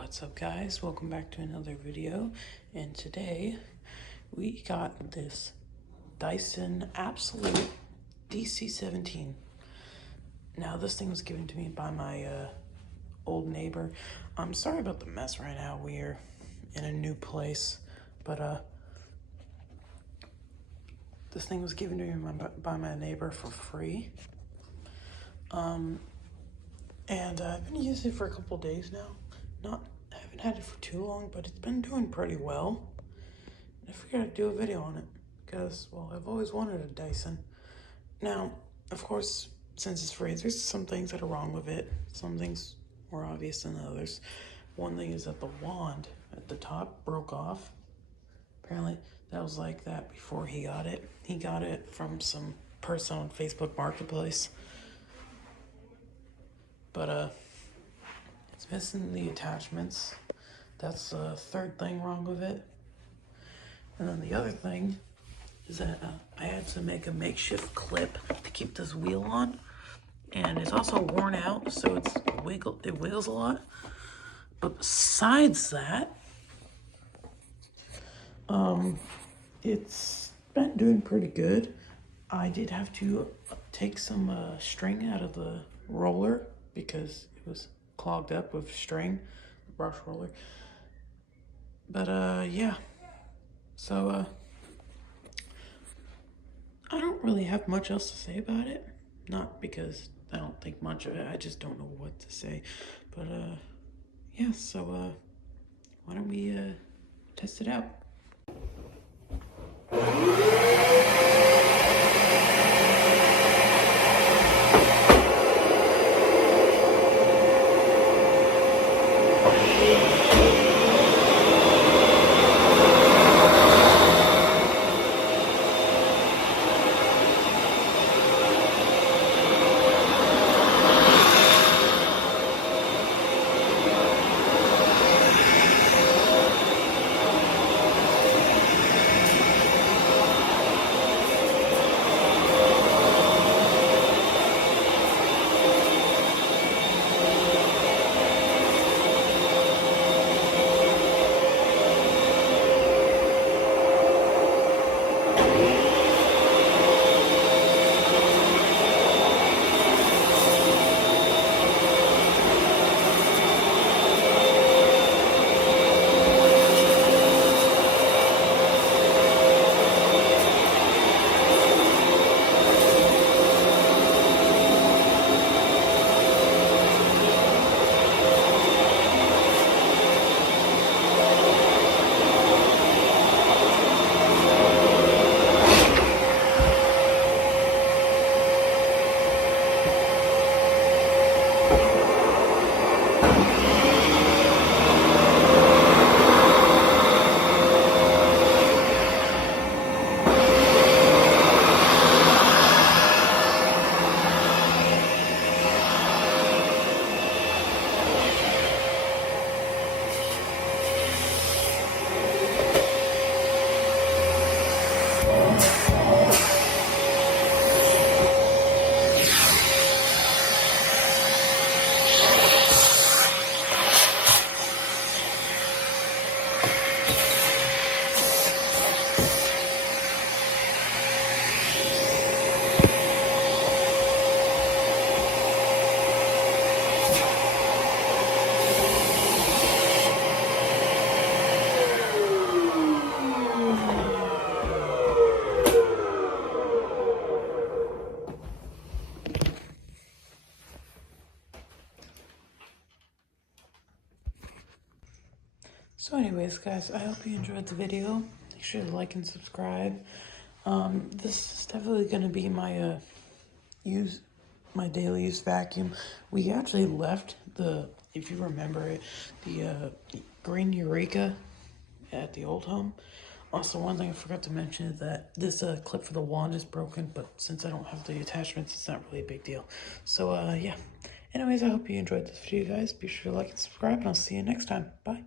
What's up, guys? Welcome back to another video, and today we got this Dyson Absolute DC17. Now, this thing was given to me by my old neighbor. I'm sorry about the mess right now. We're in a new place, but this thing was given to me by my neighbor for free. And I've been using it for a couple days now. I haven't had it for too long, but it's been doing pretty well. I figured I'd do a video on it because, well, I've always wanted a Dyson. Now, of course, since it's free, there's some things that are wrong with it. Some things more obvious than others. One thing is that the wand at the top broke off. Apparently, that was like that before he got it. He got it from some person on Facebook Marketplace. But, it's missing the attachments. That's the third thing wrong with it. And then the other thing is that I had to make a makeshift clip to keep this wheel on. And it's also worn out, so it wiggles a lot. But besides that, it's been doing pretty good. I did have to take some string out of the roller because it was clogged up with string, brush roller. But yeah, so I don't really have much else to say about it. Not because I don't think much of it, I just don't know what to say. But yeah, so why don't we test it out? So anyways, guys, I hope you enjoyed the video. Make sure to like and subscribe. This is definitely going to be my my daily use vacuum. We actually left if you remember it, the green Eureka at the old home. Also, one thing I forgot to mention is that this clip for the wand is broken, but since I don't have the attachments, it's not really a big deal. So yeah. Anyways, I hope you enjoyed this video, guys. Be sure to like and subscribe, and I'll see you next time. Bye.